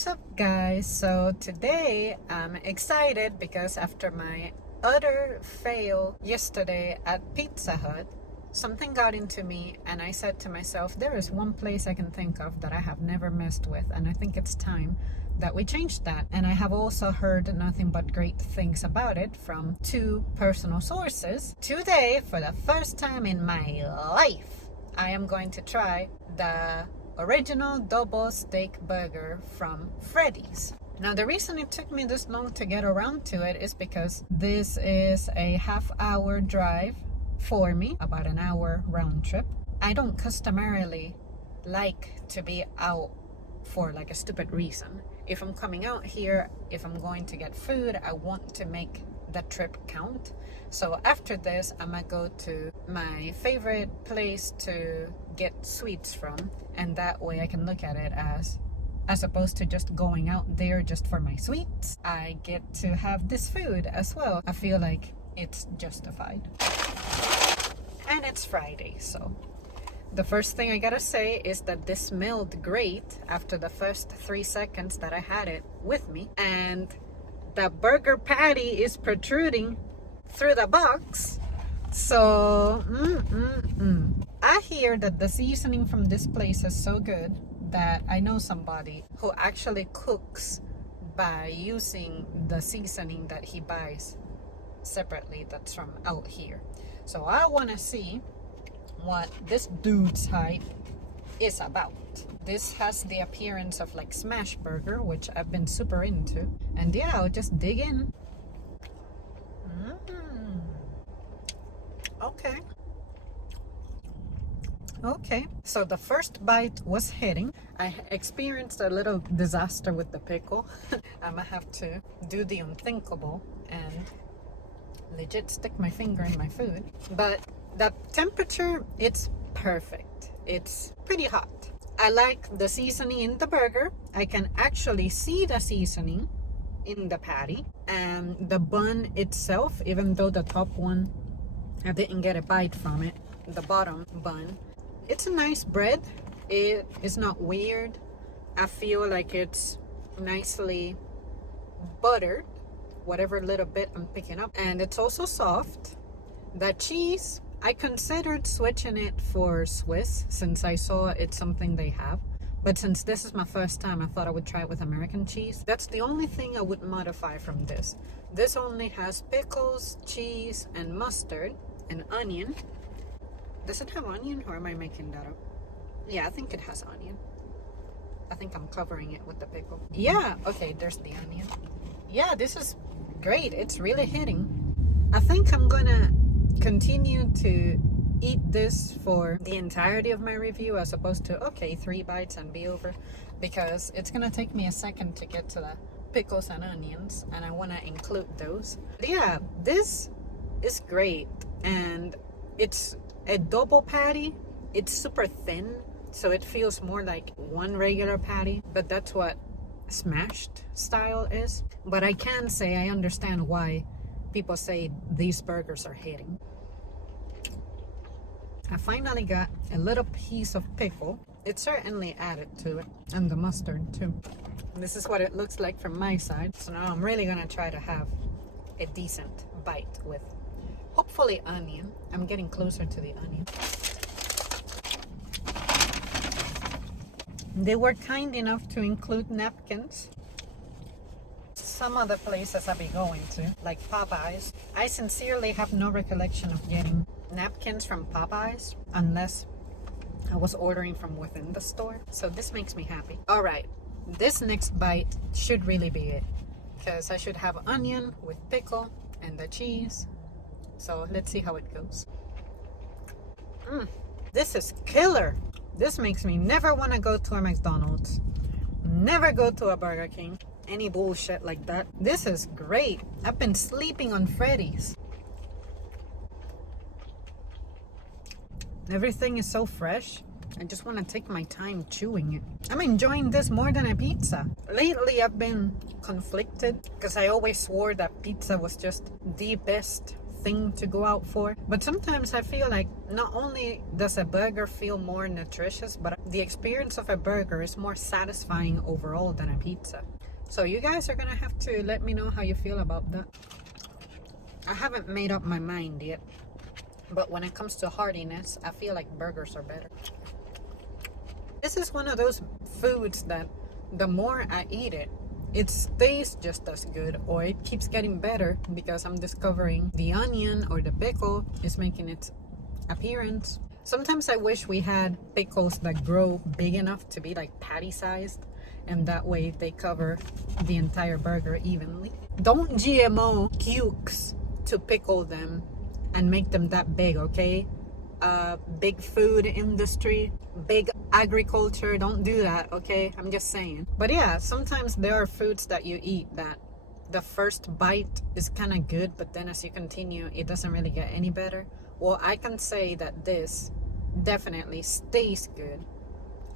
What's up, guys? So today I'm excited because after my utter fail yesterday at Pizza Hut, something got into me and I said to myself, there is one place I can think of that I have never messed with, and I think it's time that we change that. And I have also heard nothing but great things about it from two personal sources. Today, for the first time in my life, I am going to try the original Double Steakburger from Freddy's. Now, the reason it took me this long to get around to it is because this is a half-hour drive for me, about an hour round trip. I don't customarily like to be out for like a stupid reason. If I'm coming out here, if I'm going to get food, I want to make the trip count. So after this, I'm gonna go to my favorite place to get sweets from, and that way I can look at it as opposed to just going out there just for my sweets, I get to have this food as well. I feel like it's justified. And it's Friday, so the first thing I gotta say is that this smelled great after the first 3 seconds that I had it with me, and the burger patty is protruding through the box. So I hear that the seasoning from this place is so good that I know somebody who actually cooks by using the seasoning that he buys separately that's from out here. So I want to see what this dude's hype is about. This has the appearance of like smash burger, which I've been super into, and yeah, I'll just dig in. Okay, so the first bite was hitting. I experienced a little disaster with the pickle. I'm gonna have to do the unthinkable and legit stick my finger in my food. But the temperature, it's perfect. It's pretty hot. I like the seasoning in the burger. I can actually see the seasoning in the patty, and the bun itself, even though the top one, I didn't get a bite from it, the bottom bun, it's a nice bread. It is not weird. I feel like it's nicely buttered, whatever little bit I'm picking up, and it's also soft. The cheese, I considered switching it for Swiss since I saw it's something they have, but since this is my first time, I thought I would try it with American cheese. That's the only thing I would modify from this. This only has pickles, cheese, and mustard, and onion. Does it have onion, or am I making that up? Yeah, I think it has onion. I think I'm covering it with the pickle. Yeah, okay, there's the onion. Yeah, this is great. It's really hitting. I think I'm gonna continue to eat this for the entirety of my review as opposed to, okay, 3 bites and be over, because it's gonna take me a second to get to the pickles and onions, and I want to include those. But yeah, this is great, and it's a double patty. It's super thin, so it feels more like one regular patty, but that's what smashed style is. But I can say I understand why people say these burgers are hitting. I finally got a little piece of pickle. It certainly added to it, and the mustard too. This is what it looks like from my side. So now I'm really gonna try to have a decent bite with hopefully onion. I'm getting closer to the onion. They were kind enough to include napkins. Some other places I'll be going to, like Popeyes, I sincerely have no recollection of getting napkins from Popeyes unless I was ordering from within the store. So this makes me happy. All right, this next bite should really be it, because I should have onion with pickle and the cheese. So let's see how it goes. This is killer. This makes me never want to go to a McDonald's, never go to a Burger King, any bullshit like that. This is great. I've been sleeping on Freddy's. Everything is so fresh. I just want to take my time chewing it. I'm enjoying this more than a pizza. Lately, I've been conflicted because I always swore that pizza was just the best thing to go out for. But sometimes I feel like not only does a burger feel more nutritious, but the experience of a burger is more satisfying overall than a pizza. So you guys are gonna have to let me know how you feel about that. I haven't made up my mind yet, but when it comes to heartiness, I feel like burgers are better. This is one of those foods that the more I eat it, it stays just as good, or it keeps getting better because I'm discovering the onion or the pickle is making its appearance. Sometimes I wish we had pickles that grow big enough to be like patty sized, and that way they cover the entire burger evenly. Don't GMO cukes to pickle them and make them that big, okay? Big food industry, big agriculture, don't do that, okay? I'm just saying. But yeah, sometimes there are foods that you eat that the first bite is kind of good, but then as you continue, it doesn't really get any better. Well, I can say that this definitely stays good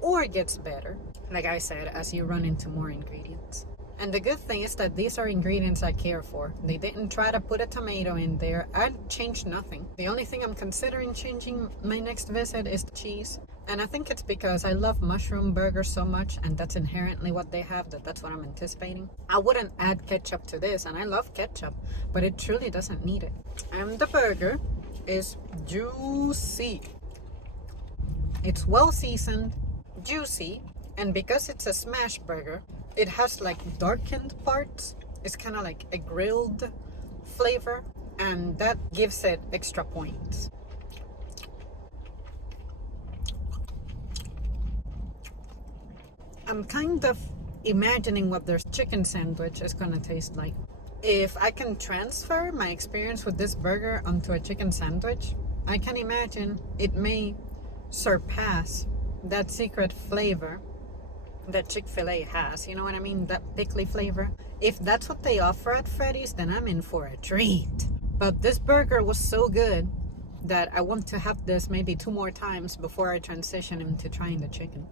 or gets better, like I said, as you run into more ingredients. And the good thing is that these are ingredients I care for. They didn't try to put a tomato in there. I changed nothing. The only thing I'm considering changing my next visit is the cheese. And I think it's because I love mushroom burgers so much, and that's inherently what they have, that's what I'm anticipating. I wouldn't add ketchup to this, and I love ketchup, but it truly doesn't need it. And the burger is juicy. It's well seasoned, juicy, and because it's a smash burger, it has like darkened parts. It's kind of like a grilled flavor, and that gives it extra points. I'm kind of imagining what their chicken sandwich is gonna taste like. If I can transfer my experience with this burger onto a chicken sandwich, I can imagine it may surpass that secret flavor that Chick-fil-A has. You know what I mean? That pickly flavor. If that's what they offer at Freddy's, then I'm in for a treat. But this burger was so good that I want to have this maybe 2 more times before I transition into trying the chicken.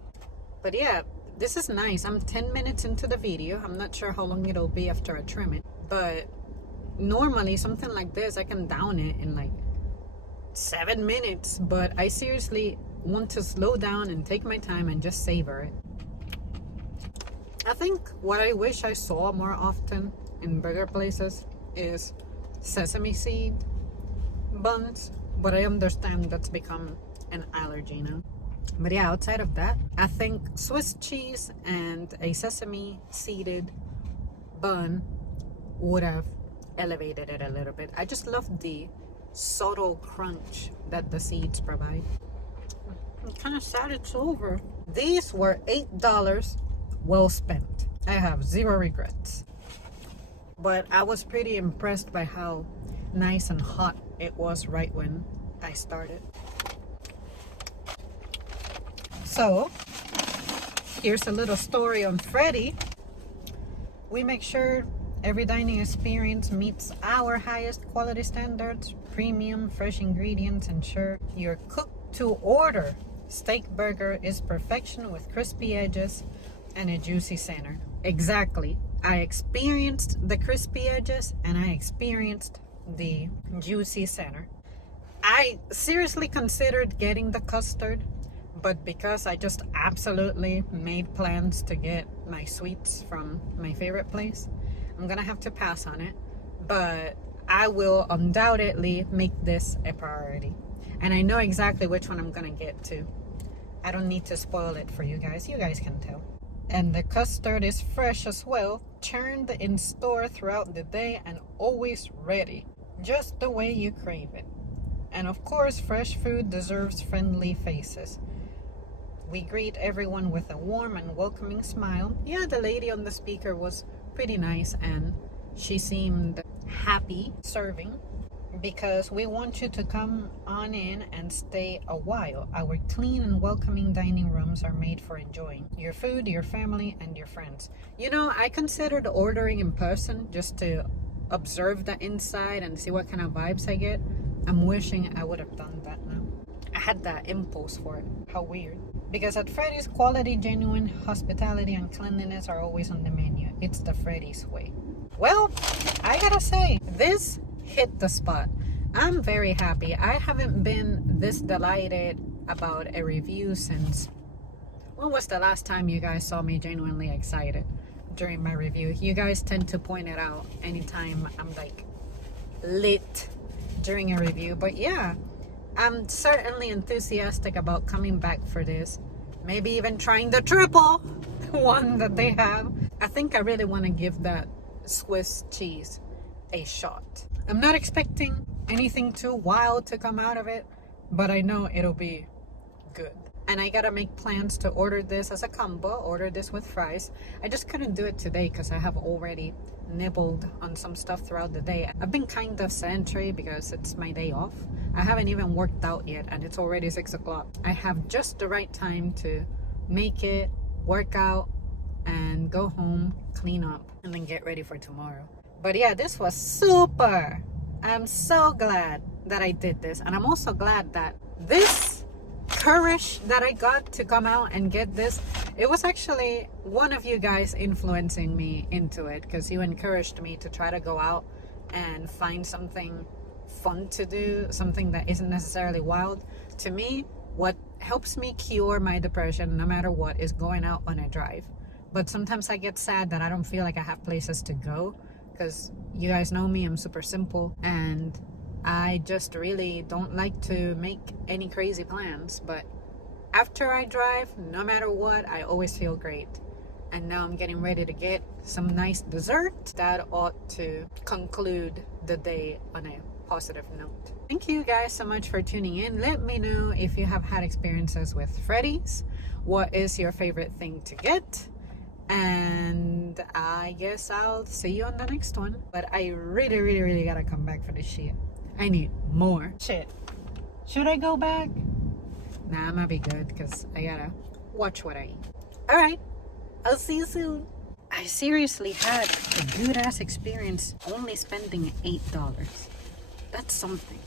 But yeah, this is nice. I'm 10 minutes into the video. I'm not sure how long it'll be after I trim it. But normally something like this, I can down it in like 7 minutes. But I seriously want to slow down and take my time and just savor it. I think what I wish I saw more often in burger places is sesame seed buns, but I understand that's become an allergy now. But yeah, outside of that, I think Swiss cheese and a sesame seeded bun would have elevated it a little bit. I just love the subtle crunch that the seeds provide. I'm kind of sad it's over. These were $8. Well spent. I have 0 regrets. But I was pretty impressed by how nice and hot it was right when I started. So, here's a little story on Freddy. We make sure every dining experience meets our highest quality standards. Premium, fresh ingredients ensure your cooked to order steak burger is perfection with crispy edges and a juicy center. Exactly. I experienced the crispy edges and I experienced the juicy center. I seriously considered getting the custard, but because I just absolutely made plans to get my sweets from my favorite place, I'm gonna have to pass on it. But I will undoubtedly make this a priority. And I know exactly which one I'm gonna get to. I don't need to spoil it for you guys. You guys can tell. And the custard is fresh as well, churned in store throughout the day and always ready, just the way you crave it. And of course, fresh food deserves friendly faces. We greet everyone with a warm and welcoming smile. Yeah, the lady on the speaker was pretty nice and she seemed happy serving, because we want you to come on in and stay a while. Our clean and welcoming dining rooms are made for enjoying your food, your family, and your friends. You know, I considered ordering in person just to observe the inside and see what kind of vibes I get. I'm wishing I would have done that now. I had that impulse for it. How weird. Because at Freddy's, quality, genuine hospitality, and cleanliness are always on the menu. It's the Freddy's way. Well, I gotta say, this hit the spot. I'm very happy. I haven't been this delighted about a review since, when was the last time you guys saw me genuinely excited during my review? You guys tend to point it out anytime I'm like lit during a review. But yeah, I'm certainly enthusiastic about coming back for this. Maybe even trying the triple one that they have. I think I really want to give that Swiss cheese a shot. I'm not expecting anything too wild to come out of it, but I know it'll be good. And I gotta make plans to order this as a combo, order this with fries. I just couldn't do it today because I have already nibbled on some stuff throughout the day. I've been kind of sedentary because it's my day off. I haven't even worked out yet and it's already 6 o'clock. I have just the right time to make it, work out, and go home, clean up, and then get ready for tomorrow. But yeah, this was super. I'm so glad that I did this. And I'm also glad that this courage that I got to come out and get this, it was actually one of you guys influencing me into it, because you encouraged me to try to go out and find something fun to do, something that isn't necessarily wild. To me, what helps me cure my depression no matter what is going out on a drive. But sometimes I get sad that I don't feel like I have places to go, because you guys know me, I'm super simple and I just really don't like to make any crazy plans. But after I drive, no matter what, I always feel great. And now I'm getting ready to get some nice dessert. That ought to conclude the day on a positive note. Thank you guys so much for tuning in. Let me know if you have had experiences with Freddy's. What is your favorite thing to get? And I guess I'll see you on the next one. But I really gotta come back for this shit. I need more shit. Should I go back? Nah, I'm gonna be good because I gotta watch what I eat. Alright, I'll see you soon. I seriously had a good ass experience only spending $8. That's something.